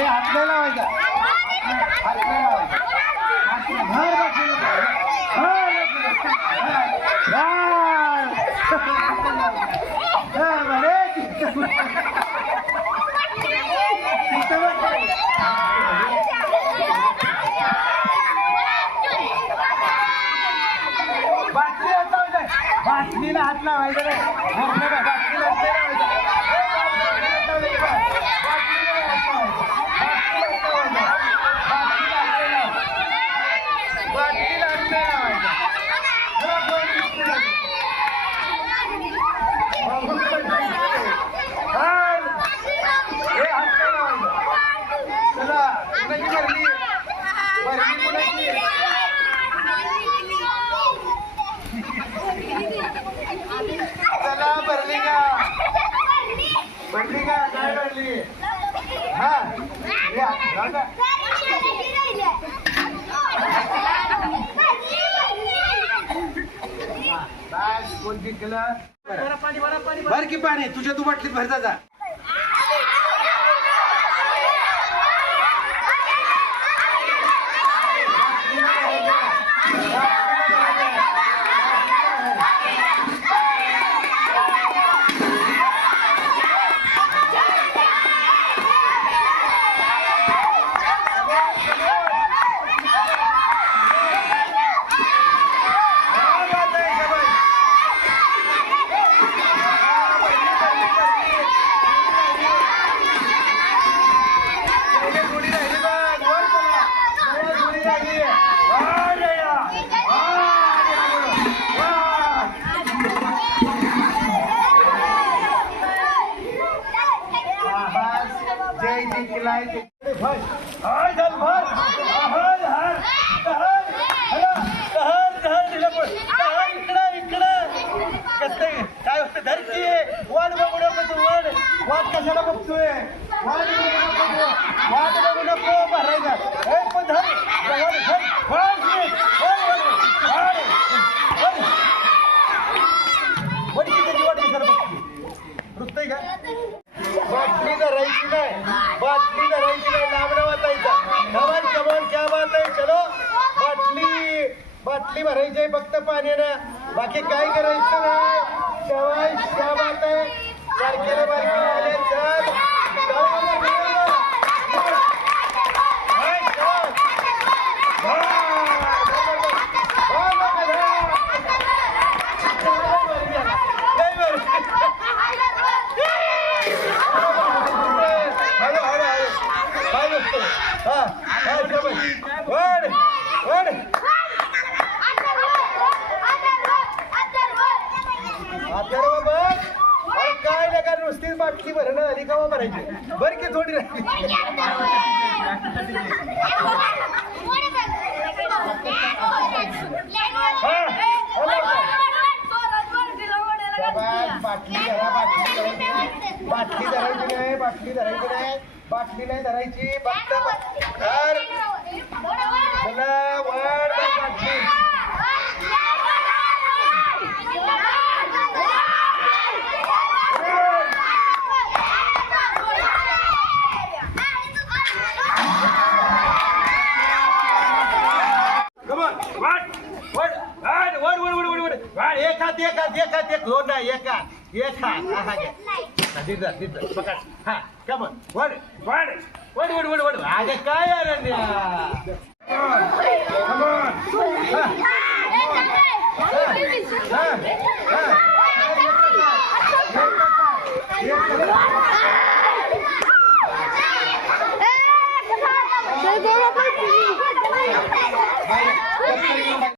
हात नाही लावायचा, हात नाही लावायचा. भर बसली बाटलीला हात लावायचा रे, भरली का नाही भरली? हा कोणती केलं भर की पाणी तुझ्या तू बाटलीत भरता जा. काय होतं धरती वाट बघू नको तू, वाट कशाला बघतोय? वाट बघू नको भरायचा पण धर वडकी त्याची वाट कशाला बघतोय? रुचतंय का? बाटली धरायची नाही, बाटली धरायची नाही, लांबणं वाचायचा. कमान कमान क्या बात आहे, चलो बाटली बाटली भरायची आहे फक्त पाण्यानं, बाकी काय करायचं नाही. शाबाश क्या बात आहे, सारखेला बारकी आले चल. काय नका नुसतीच बाटली भरणं आली का भरायची बर की थोडी राहिली. बाटली धरा, बाटली धरायची नाही, बाटली धरायची नाही, बाटली नाही धरायची फक्त बाटली. एक दोन नाही एक आगे काय अरण्या